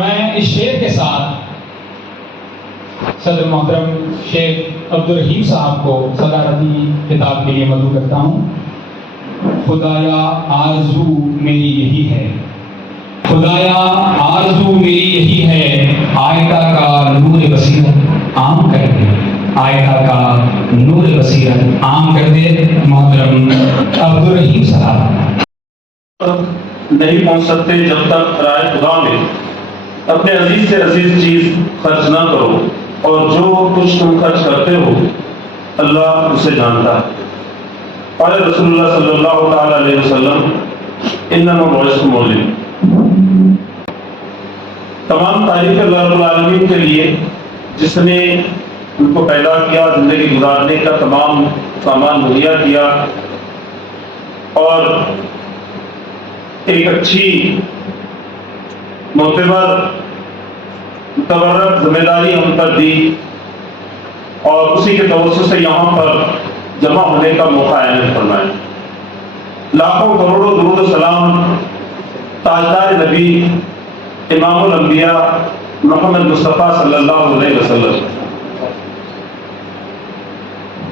میں اس شعر کے ساتھ صدر محترم شیخ عبدالرحیم صاحب کو صدارتی خطاب کے لیے مدعو کرتا ہوں۔ خدایا آرزو میری یہی ہے، خدایا آرزو میری یہی ہے، آئتہ کا نور بصیرت عام کر دے، آئتہ کا نور بصیرت عام کر دے۔ محترم عبدالرحیم صاحب نہیں پہنچ سکتے جب تک رائے خدا میں اپنے عزیز سے عزیز چیز خرچ نہ کرو، اور جو کچھ تم خرچ کرتے ہو اللہ اسے جانتا ہے۔ قال رسول اللہ صلی اللہ تعالی علیہ وسلم انما بعثت معلما۔ تمام تعریف اللہ رب العالمین کے لیے جس نے ان کو پیدا کیا، زندگی گزارنے کا تمام سامان مہیا کیا، اور ایک اچھی معتبر متبرک ذمہ داری ہم پر دی، اور اسی کے توسط سے یہاں پر جمع ہونے کا موقع عنایت فرمایا۔ لاکھوں کروڑوں درود و سلام تاجدار نبی امام الانبیاء محمد مصطفیٰ صلی اللہ علیہ وسلم۔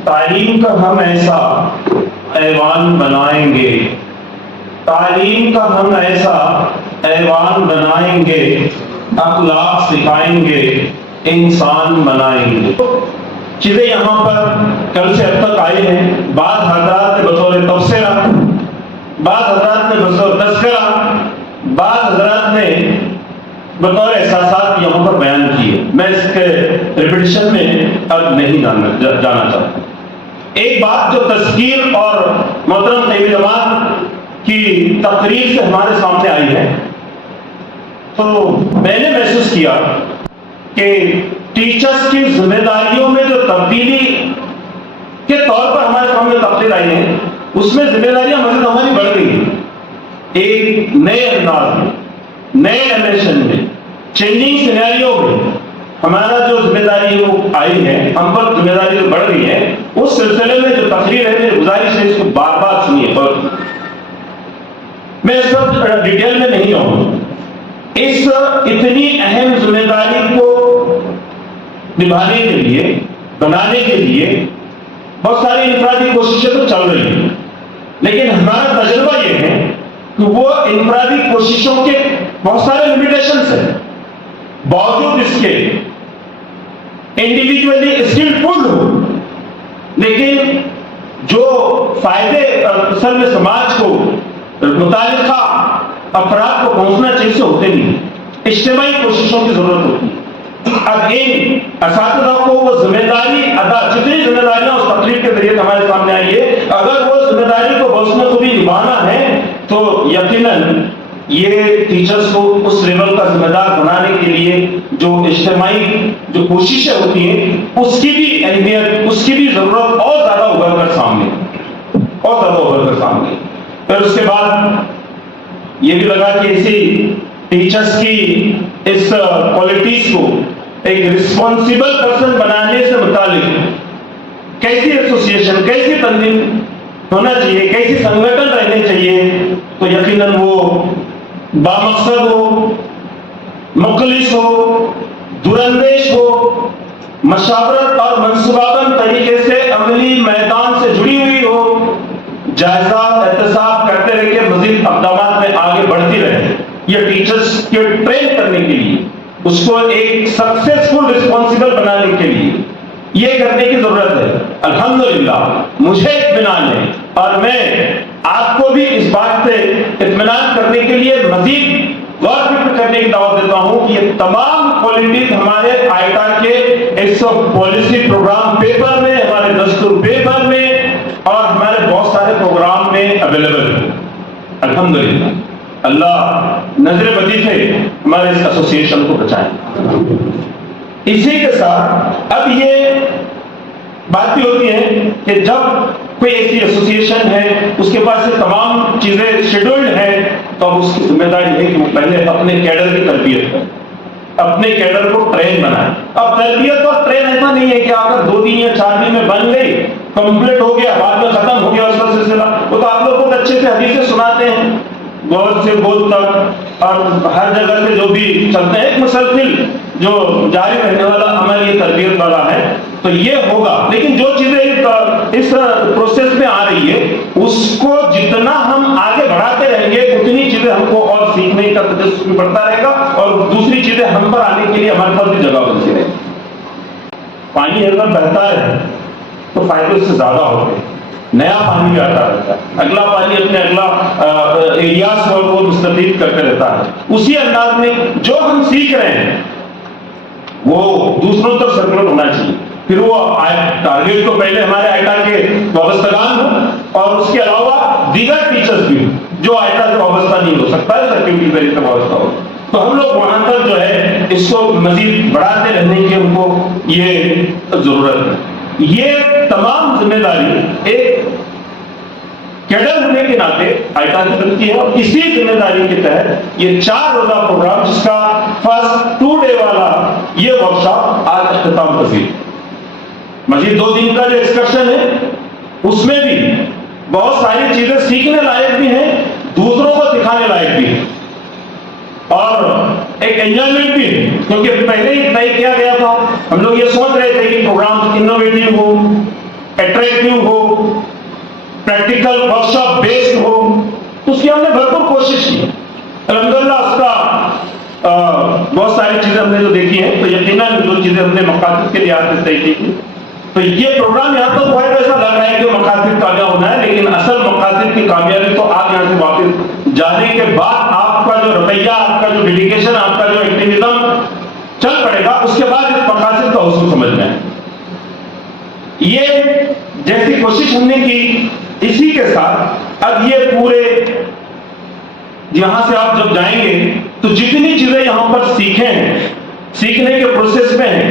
تعلیم کا ہم ایسا ایوان بنائیں گے، تعلیم کا ہم ایسا ایوان بنائیں گے، اخلاق سکھائیں گے، انسان بنائیں گے۔ چیزیں یہاں پر کل سے اب تک آئی ہیں، بعض حضرات نے بطور تبصرہ، بعض حضرات نے بطور تذکرہ، بعض حضرات نے بطور احساسات یہاں پر بیان کیے۔ میں اس کے ریپیٹیشن میں اب نہیں جانا چاہتا۔ ایک بات جو تذکیر اور محترم طیب جماعت کی تقریر سے ہمارے سامنے آئی ہے، تو میں نے محسوس کیا کہ ٹیچرز کی ذمہ داریوں میں جو تبدیلی کے طور پر ہمارے سامنے تقریر آئی ہے، اس میں ذمہ داریاں مزید ہماری بڑھ گئی ہیں۔ ایک نئے انداز میں، نئے ڈائمینشن میں، چینجنگ سینیریو میں ہمارا جو ذمہ داری وہ آئی ہے، ہم پر ذمہ داری جو بڑھ گئی ہے، اس سلسلے میں جو تقریر ہے میری گزارش ہے اس کو بار بار سنیے۔ میں اس وقت ڈیٹیل میں نہیں جاؤں۔ اس اتنی اہم ذمہ داری کو نبھانے کے لیے، بنانے کے لیے بہت ساری انفرادی کوششیں تو چل رہی ہیں، لیکن ہمارا تجربہ یہ ہے کہ وہ انفرادی کوششوں کے بہت سارے لمیٹیشنز ہیں، باوجود اس کے انڈیویجولی اسکل فل ہو، لیکن جو فائدے اصل میں سماج کو متعلقہ افراد کو پہنچنا چاہیے سے ہوتے نہیں، اجتماعی کوششوں کی ضرورت ہوتی ہے۔ اب ان اساتذہ کو وہ ذمہ داری ادا، جتنی ذمہ داریاں اس تقریر کے ذریعے ہمارے سامنے آئی ہے، اگر وہ ذمہ داری کو بحسن خوبی نبھانا ہے تو یقیناً یہ ٹیچرز کو اس لیول کا ذمہ دار بنانے کے لیے جو اجتماعی جو کوششیں ہوتی ہیں، اس کی بھی اہمیت، اس کی بھی ضرورت اور زیادہ ابھر کر سامنے، اور زیادہ ابھر کر سامنے۔ پھر اس کے بعد یہ بھی لگا کہ اسی ٹیچرز کی اس کوالٹیز کو ایک رسپانسیبل پرسن بنانے سے متعلق کیسی ایسوسیشن، کیسی تنظیم ہونا چاہیے، کیسی سنگھٹن رہنے چاہیے، تو یقیناً وہ بامقصد ہو، مخلص ہو، دراندیش ہو، مشاورت اور منصوبہ طریقے سے عملی میدان سے جڑی ہوئی ہو، جائزہ احتساب کرتے رہ کے مزید اقدامات میں آگے بڑھتی رہے۔ یہ ٹیچرز کے ٹرین کرنے کے لیے، اس کو ایک سکسیسفل رسپانسیبل بنانے کے لیے یہ کرنے کی ضرورت ہے۔ الحمدللہ مجھے اطمینان ہے، اور میں آپ کو بھی اس بات سے اطمینان کرنے کے لیے مزید غور فکر کرنے کی دعوت دیتا ہوں کہ یہ تمام کوالٹیز ہمارے آئٹا کے اس پالیسی پروگرام پیپر میں، ہمارے دستور پیپر میں اور ہمارے بہت سارے پروگرام میں اویلیبل ہے۔ الحمدللہ اللہ نظر بدی سے ہمارے اس ایسوسیشن کو بچائیں۔ اسی کے ساتھ اب یہ بات بھی ہوتی ہے کہ جب کوئی ایسی ایسوسیشن ہے، اس کے پاس یہ تمام چیزیں شیڈولڈ ہیں، تو اب اس کی ذمہ داری ہے کہ وہ پہلے اپنے کیڈر کی تربیت کرے، اپنے کیڈر کو ٹرین بنائے۔ اب تربیت اور ٹرین ایسا نہیں ہے کہ اگر 2 دن یا 4 دن میں بن گئی، کمپلیٹ ہو گیا، بعد میں ختم ہو گیا اس کا سلسلہ۔ وہ تو آپ لوگ بہت اچھے سے حدیثیں سناتے ہیں، बहुत से बहुत तक और हर जगह से जो भी चलते हैं, एक मुसलसिल जो जारी रहने वाला अमल ये तरबियत वाला है, तो ये होगा। लेकिन जो चीजें इस प्रोसेस में आ रही है, उसको जितना हम आगे बढ़ाते रहेंगे उतनी चीजें हमको और सीखने का तजस्सुस बढ़ता रहेगा और दूसरी चीजें हम पर आने के लिए हमारे पास भी जगह बनती रहेगी। पानी अगर बहता है तो फायदे उससे ज्यादा होते हैं, नया पानी भी आता रहता है, अगला पानी अपने अगला एरियाज को मुस्तफीद करते रहता है। उसी अंदाज में जो हम सीख रहे हैं वो दूसरों तक सर्कुलेट होना चाहिए। फिर वो टारगेट तो पहले हमारे आयटा के वाबस्तगान हो और उसके अलावा दीगर टीचर्स भी जो आयटा से वाबस्ता नहीं हो सकता है, सर्किट बेरियर से वाबस्ता हो, तो हम लोग वहां तक जो है इसको मजीद बढ़ाते रहने की हमको ये जरूरत है। ये तमाम जिम्मेदारी एक कैडर होने के नाते आयटा की बनती है और इसी जिम्मेदारी के तहत ये 4 रोजा प्रोग्राम, जिसका फर्स्ट 2 डे वाला ये वर्कशॉप आज अख्ताम पजीर। मजीद 2 दिन का जो एक्सकर्शन है उसमें भी बहुत सारी चीजें सीखने लायक भी हैं, दूसरों को सिखाने लायक भी है और एक एंजॉयमेंट भी है, क्योंकि पहले ही तय किया गया था। हम लोग ये सोच रहे थे कि प्रोग्राम इनोवेटिव हो, अट्रैक्टिव हो, प्रैक्टिकल वर्कशॉप बेस्ड हो, तो उसकी हमने भरपूर कोशिश की। अल्हम्दुलिल्लाह उसका बहुत सारी चीजें हमने जो देखी हैं, तो यकीनन जो चीजें हमने मकासद के लिहाज से तय की थी, तो ये प्रोग्राम यहाँ तो बहुत ऐसा लग रहा है कि मकासद कामयाब होना है, लेकिन असल मकासद की कामयाबी तो आप यहाँ से वापस जाने के बाद आपका जो रवैया, आपका जो डेडिकेशन, आपका जो एक्टिविज्म चल पड़ेगा, उसके बाद इस मकासद का हुस्न समझ में आए। ये जैसी कोशिश हमने की, इसी के साथ अब ये पूरे यहां से आप जब जाएंगे तो जितनी चीजें यहां पर सीखे हैं, सीखने के प्रोसेस में है,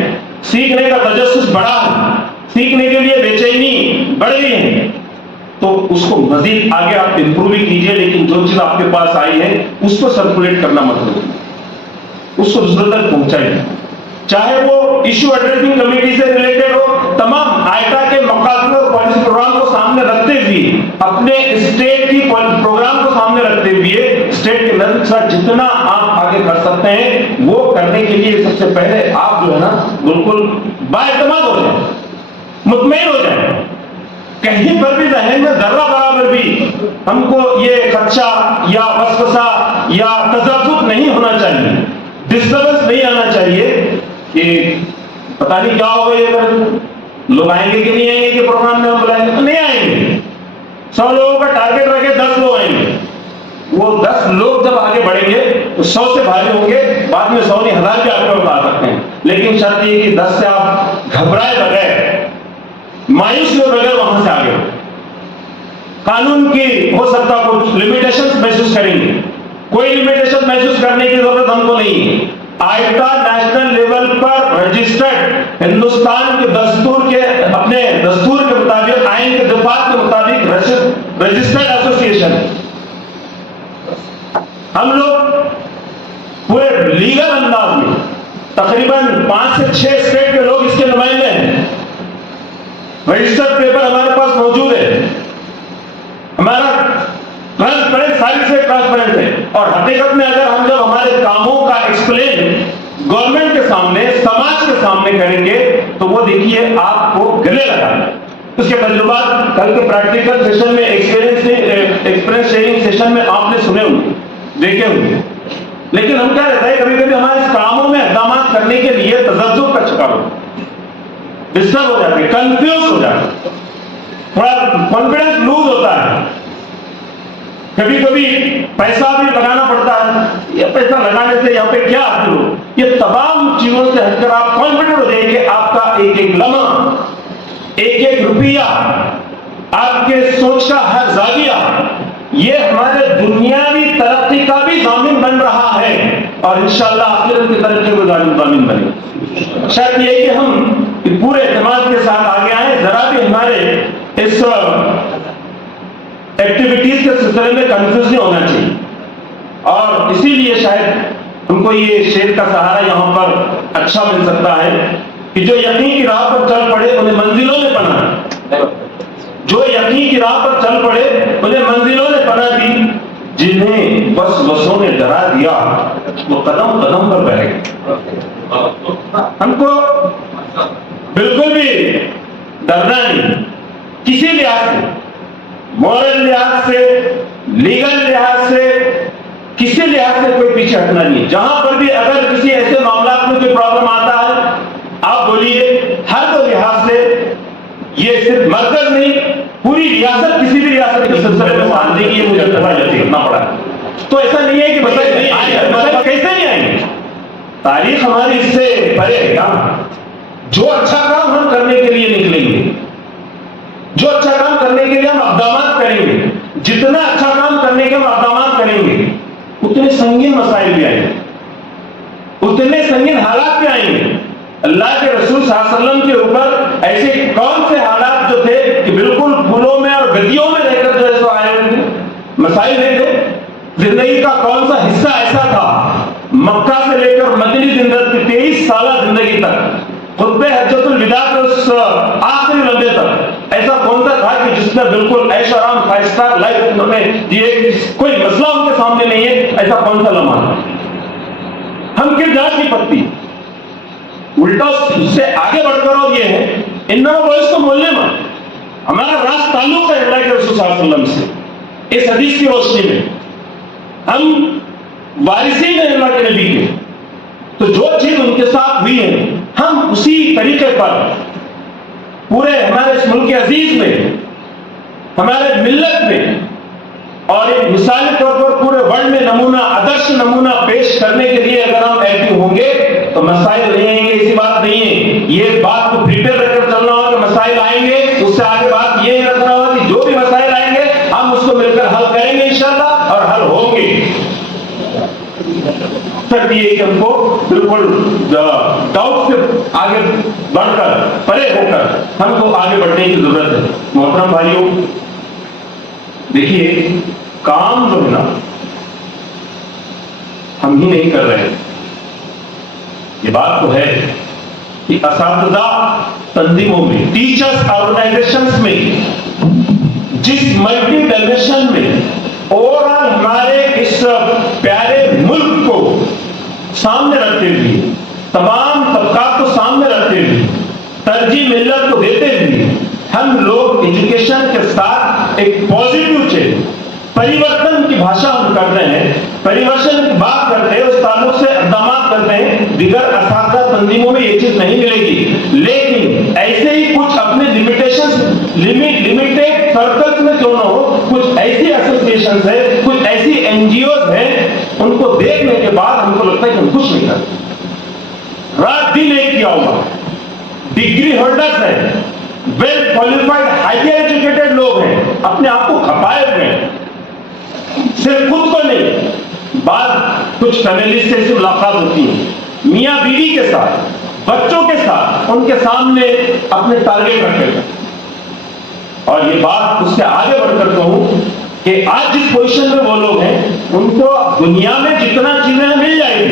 सीखने का तजस्सुस बढ़ा है, सीखने के लिए बेचैनी बढ़ गई है, तो उसको मजीद आगे आप इंप्रूव भी कीजिए। लेकिन जो चीज आपके पास आई है उसको सर्कुलेट करना मत भूलिए, उसको दूसरों तक पहुंचाइए। चाहे वो इश्यू एड्रेसिंग कमेटी से रिलेटेड हो, तमाम आयटा के मकासद और पॉलिसी प्रोग्राम को सामने रखते हुए, अपने स्टेट की प्रोग्राम को सामने रखते हुए, स्टेट के नजर के साथ जितना आप आगे कर सकते हैं वो करने के लिए सबसे पहले आप जो है ना बिल्कुल बाएतमाद हो जाए, मुतमईन हो जाए। कहीं पर भी जहन में जर्रा बराबर भी हमको ये खदशा या वसवसा या तज़ब्ज़ुब नहीं होना चाहिए, डिस्टर्बेंस नहीं आना चाहिए कि पता नहीं क्या होगा, ये लोग आएंगे कि नहीं आएंगे, कि प्रोग्राम में हम बुलाएंगे तो नहीं आएंगे। 100 लोगों का टारगेट रखे, 10 लोग आएंगे, वो 10 लोग जब आगे बढ़ेंगे तो 100 से भारी होंगे, बाद में 100 नहीं 1000 भी आगे बढ़ा सकते हैं। लेकिन शर्त ये कि 10 से आप घबराए बगैर, मायूस हुए बगैर वहां से आगे हो। कानून की हो सकता कुछ लिमिटेशंस महसूस करेंगे, कोई लिमिटेशन महसूस करने की जरूरत हमको नहीं है। आयटा नेशनल लेवल पर रजिस्टर्ड, हिंदुस्तान के दस्तूर के, अपने दस्तूर के मुताबिक, आइन के दफात के मुताबिक रजिस्टर्ड एसोसिएशन है। हम लोग पूरे लीगल अंदाज में तकरीबन 5 से 6 स्टेट के लोग इसके नुमाइंदे हैं। रजिस्टर्ड पेपर हमारे पास मौजूद है, हमारा ट्रांसपेरेंट, सारी से ट्रांसपेरेंट है। और हकीकत में अगर हम जब हमारे कामों का एक्सप्लेन गवर्नमेंट के सामने, समाज के सामने करेंगे तो वो देखिए आपको गले लगाएंगे। उसके तजुर्बात कल के प्रैक्टिकल सेशन में, एक्सपीरियंस शेयरिंग सेशन में आपने सुने होंगे, देखे होंगे। लेकिन हम क्या रहता है, कभी कभी हमारे कामों में इक़दाम करने के लिए तज़ब्ज़ुब का शिकार होता है, डिस्टर्ब हो जाते हैं, कंफ्यूज हो जाते हैं, थोड़ा कॉन्फिडेंस लूज होता है। कभी कभी पैसा भी लगाना पड़ता है, ये पैसा लगाने से यहाँ पे क्या हासिल हो, ये तमाम चीजों से हटकर आप कॉन्फिडेंट हो जाएंगे। आपका एक एक लम्हा, एक एक रुपया, आपके सोच का हर जाविया, ये हमारे दुनियावी तरक्की का भी जामिन बन रहा है और इंशाअल्लाह आखिरत की तरक्की को जामिन बनेगा। शायद ये कि हम पूरे एतमाद के साथ आगे आए, जरा भी हमारे इस एक्टिविटीज के सिलसिले में कंफ्यूज नहीं होना चाहिए। और इसीलिए शायद हमको ये शेर का सहारा यहाँ पर अच्छा मिल सकता है कि जो यकीन की राह पर चल पड़े उन्हें मंजिलों में पना, जो यकीन की राह पर चल पड़े उन्हें मंजिलों ने पना दी। जिन्हें बस वसों ने डरा दिया वो कदम कदम पर बैठ गए। हमको बिल्कुल भी डरना नहीं, किसी लिहाज से, मॉरल लिहाज से, लीगल लिहाज से, किसी लिहाज से कोई पीछे हटना नहीं। जहां पर भी अगर किसी ऐसे मामला में कोई प्रॉब्लम आता है, आप बोलिए। हर कोई लिहाज से, ये सिर्फ मरकज नहीं, पूरी रियासत, किसी भी रियासत के सिलसिले में मान देगी, ये मुझे करना पड़ा। तो ऐसा नहीं है कि मसाइल नहीं आएंगे, मसाइल कैसे नहीं आएंगे, तारीख हमारी इससे परे है। क्या जो अच्छा काम हम करने के लिए निकलेंगे, जो अच्छा काम करने के लिए हम अक़दामात करेंगे, जितना अच्छा काम करने के हम अक़दामात करेंगे, उतने संगीन मसाइल भी आएंगे, उतने संगीन हालात भी आएंगे। अल्लाह के रसूल सल्लल्लाहु अलैहि वसल्लम के ऊपर ऐसे कौन से हालात जो थे कि बिल्कुल फूलों में और गद्दियों में रहकर जो है सो आए हुए थे, मसाइल नहीं थे। जिंदगी का कौन सा हिस्सा ऐसा था, मक्का से लेकर मदनी जिंदगी 23 साल जिंदगी तक, खुतबे हज्जतुल विदा के उस आखिरी लम्हे तक ऐसा कौन सा था कि जिसमें बिल्कुल ऐश आराम 5 स्टार लाइफ उन्होंने दिए, कोई मसला उनके सामने नहीं है, ऐसा कौन सा लम्हा? हम किरदार की पत्ती उल्टा उससे आगे बढ़कर, और ये है इन्ना वो इसको बोलने में हमारा रास ताल्लुक है अल्लाह के रसूल सल्लल्लाहु अलैहि वसल्लम से। इस हदीस की रोशनी में हम वारिसीन हैं अल्लाह के नबी के, तो जो चीज उनके साथ हुई है हम उसी तरीके पर पूरे हमारे इस मुल्क अजीज में, हमारे मिल्लत में, और एक मिसाली तौर पर पूरे वर्ल्ड में नमूना, आदर्श नमूना पेश करने के लिए अगर हम एक्टिव होंगे तो मसाइल नहीं आएंगे। ऐसी बात नहीं है, ये बात को प्रिपेयर रखकर चलना होगा कि मसाइल आएंगे। उससे आगे बात ये रखना होगा कि जो भी मसाइल आएंगे हम उसको मिलकर हल करेंगे इंशाअल्लाह, और हल होंगे। शर्त ये कि हमको बिल्कुल डाउट से आगे बढ़कर, परे होकर हमको आगे बढ़ने की जरूरत है। मोहतरम भाइयों, देखिए काम जो है ना हम ही नहीं कर रहे हैं, ये बात तो है कि असातिज़ा तंजीमों में, टीचर्स ऑर्गेनाइजेशंस में, जिस मल्टी डायमेंशन में ओवरऑल हमारे इस प्यारे मुल्क को सामने रखते हुए, तमाम तबकात को सामने रखते हुए, तरजीह मिल्लत को देते हुए हम लोग एजुकेशन के साथ एक पॉजिटिव चेंज, परिवर्तन की भाषा हम कर रहे हैं, परिवर्तन की बात करते हैं, उस ताल्लुक से इक़दामात करते हैं। दिगर असातिज़ा तंजीमों में ये चीज नहीं मिलेगी, लेकिन ऐसे ही कुछ अपने लिमिटेड सर्कल्स में क्यों ना हो, कुछ ऐसी एसोसिएशन है, कुछ ऐसी एनजीओ हैं, उनको देखने के बाद हमको लगता है कि हम कुछ नहीं करते। रात दिन एक किया हुआ, डिग्री होल्डर्स हैं, वेल क्वालिफाइड हाईली एजुकेटेड लोग हैं, अपने आप को खपाए हुए हैं, सिर्फ खुद को नहीं, बात कुछ फैमिली से मुलाकात होती है, मियाँ बीवी के साथ, बच्चों के साथ, उनके सामने अपने टारगेट रखे हैं। और ये बात उससे आगे बढ़कर कहूं कि आज जिस पोजीशन में वो लोग हैं, उनको दुनिया में जितना चीजें मिल जाएगी,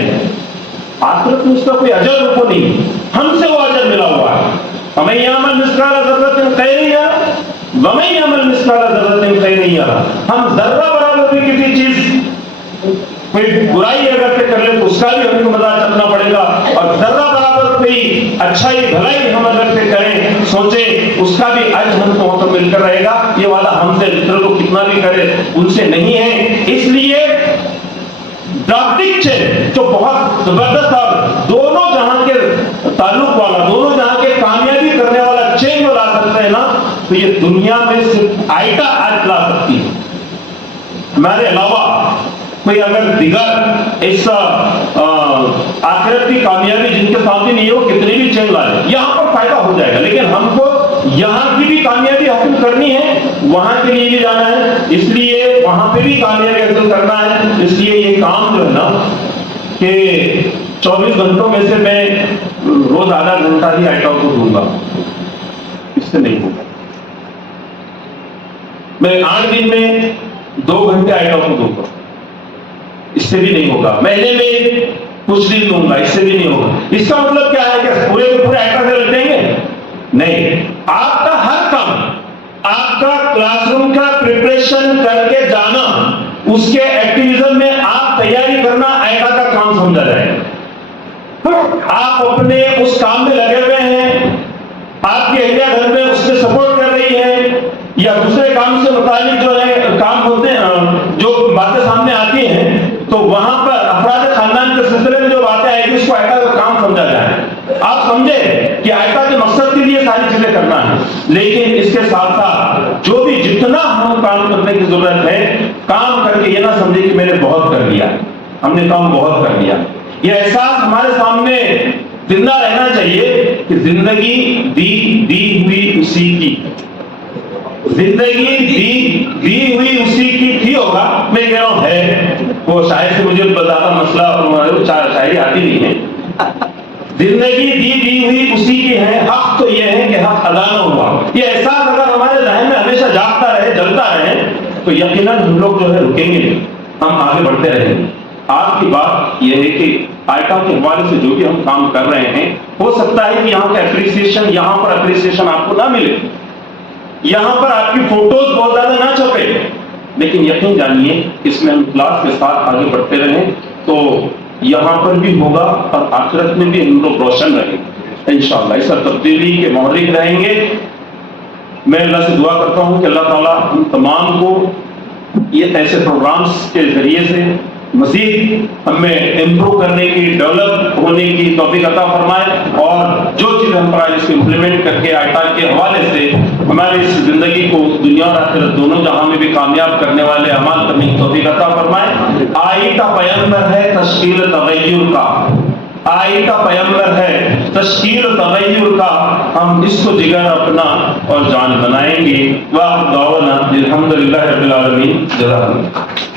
आखिरत में उसका कोई अजर उनको नहीं, हमसे वो अजर मिला हुआ है। हमें यामल मिस्काल ज़र्रतिन खैरिया वमन यामल मिस्काल ज़र्रतिन खैरिया, हम जर्रा बराबर भी किसी चीज, कोई बुराई अगर से कर ले तो उसका भी हमें मजा चलना पड़ेगा, और जर्रा बराबर कोई अच्छाई भलाई हम अगर से करें, सोचे, उसका भी अजर हमको तो मिलकर रहेगा। ये वाला हमसे दूसरे को कितना भी करे उनसे नहीं है। इसलिए ड्राफ्टिक चेंज जो बहुत जबरदस्त और दोनों जहां के ताल्लुक वाला, दोनों जहां के कामयाबी करने वाला चेंज ला सकते हैं ना, तो ये दुनिया में सिर्फ आइटा आज ला सकती है। हमारे अलावा कोई अगर दिगर इस आखिरत की कामयाबी जिनके सामने नहीं हो, कितनी भी चेंज लाए, यहाँ पर फायदा हो जाएगा, लेकिन हमको यहाँ की भी कामयाबी हासिल करनी है, वहां के लिए भी जाना है, इसलिए वहां पे भी कामयाबी हासिल करना है। इसलिए ये काम जो है ना कि 24 घंटों में से मैं रोज आधा घंटा ही आइटम को दूंगा, इससे नहीं होगा। मैं 8 दिन में 2 घंटे आइटम को दूंगा, इससे भी नहीं होगा। महीने में कुछ दिन दूंगा, इससे भी नहीं होगा। इसका मतलब क्या है कि पूरे के पूरे आइटम से लग जाएंगे? नहीं, आपका हर काम, आपका क्लासरूम का प्रिपरेशन करके जाना, اس کے ایکٹیویزم میں آپ تیاری کرنا آئٹا کا کام سمجھا جائے. آپ اپنے اس کام میں لگے ہوئے ہیں, آپ کی اہلیہ گھر میں اس سے سپورٹ کر رہی ہے, یا دوسرے کام سے متعلق جو ہے کام ہوتے ہیں, جو باتیں سامنے آتی ہیں, تو وہاں پر افراد خاندان کے سلسلے میں جو باتیں آئے گی اس کو آئٹا کا کام سمجھا جائے. آپ سمجھے کہ آئٹا کے مقصد کے لیے ساری چیزیں کرنا ہے, لیکن اس کے ساتھ ساتھ جو بھی جتنا ہم کام کرنے کی ضرورت ہے, کام کر کے یہ نہ سمجھے کہ میں نے بہت کر لیا, ہم نے کام بہت کر لیا. یہ احساس ہمارے سامنے زندہ رہنا چاہیے کہ زندگی دی ہوئی اسی کی, زندگی دی ہوئی اسی کی تھی ہوگا. میں کہہ رہا ہوں ہے, وہ شاعر سے مجھے زیادہ مسئلہ شاعری آتی نہیں ہے. زندگی دی ہوئی اسی کی ہے, حق تو یہ ہے کہ حق ادا نہ ہوا. یہ احساس اگر ہمارے ذہن میں ہمیشہ جاگتا رہے, جلتا رہے, تو یقیناً ہم لوگ جو ہے رکیں گے نہیں, ہم آگے بڑھتے رہیں گے. آج کی بات یہ ہے کہ آئٹا کے حوالے سے جو بھی ہم کام کر رہے ہیں, ہو سکتا ہے کہ یہاں کا اپریسیشن, یہاں پر اپریسیشن آپ کو نہ ملے, یہاں پر آپ کی فوٹوز بہت زیادہ نہ چھپے, لیکن یقین جانیے اس میں ہم کلاس کے ساتھ آگے بڑھتے رہیں تو یہاں پر بھی ہوگا اور آخرت میں بھی ہم لوگ روشن رہیں گے انشاءاللہ. اس پر تبدیلی کے محرک رہیں گے. میں اللہ سے دعا کرتا ہوں کہ اللہ تعالیٰ ہم تمام کو یہ ایسے پروگرامز کے ذریعے سے مزید ہمیں امپروو کرنے کی, ڈیولپ ہونے کی توفیق عطا فرمائے, اور جو چیز ہم پرائے اس کو امپلیمنٹ کر کے آئٹا کے حوالے سے ہماری اس زندگی کو دنیا اور آخرت دونوں جہاں میں بھی کامیاب کرنے والے اعمال کرنے کی توفیق عطا فرمائے. آئٹا پیغمبر ہے تشکیل تغیر کا, آئٹا پیغمبر ہے تشکیل تغیر کا, ہم اس کو جگر اپنا اور جان بنائیں گے. واخر دعوانا الحمدللہ رب العالمین. جزاک اللہ.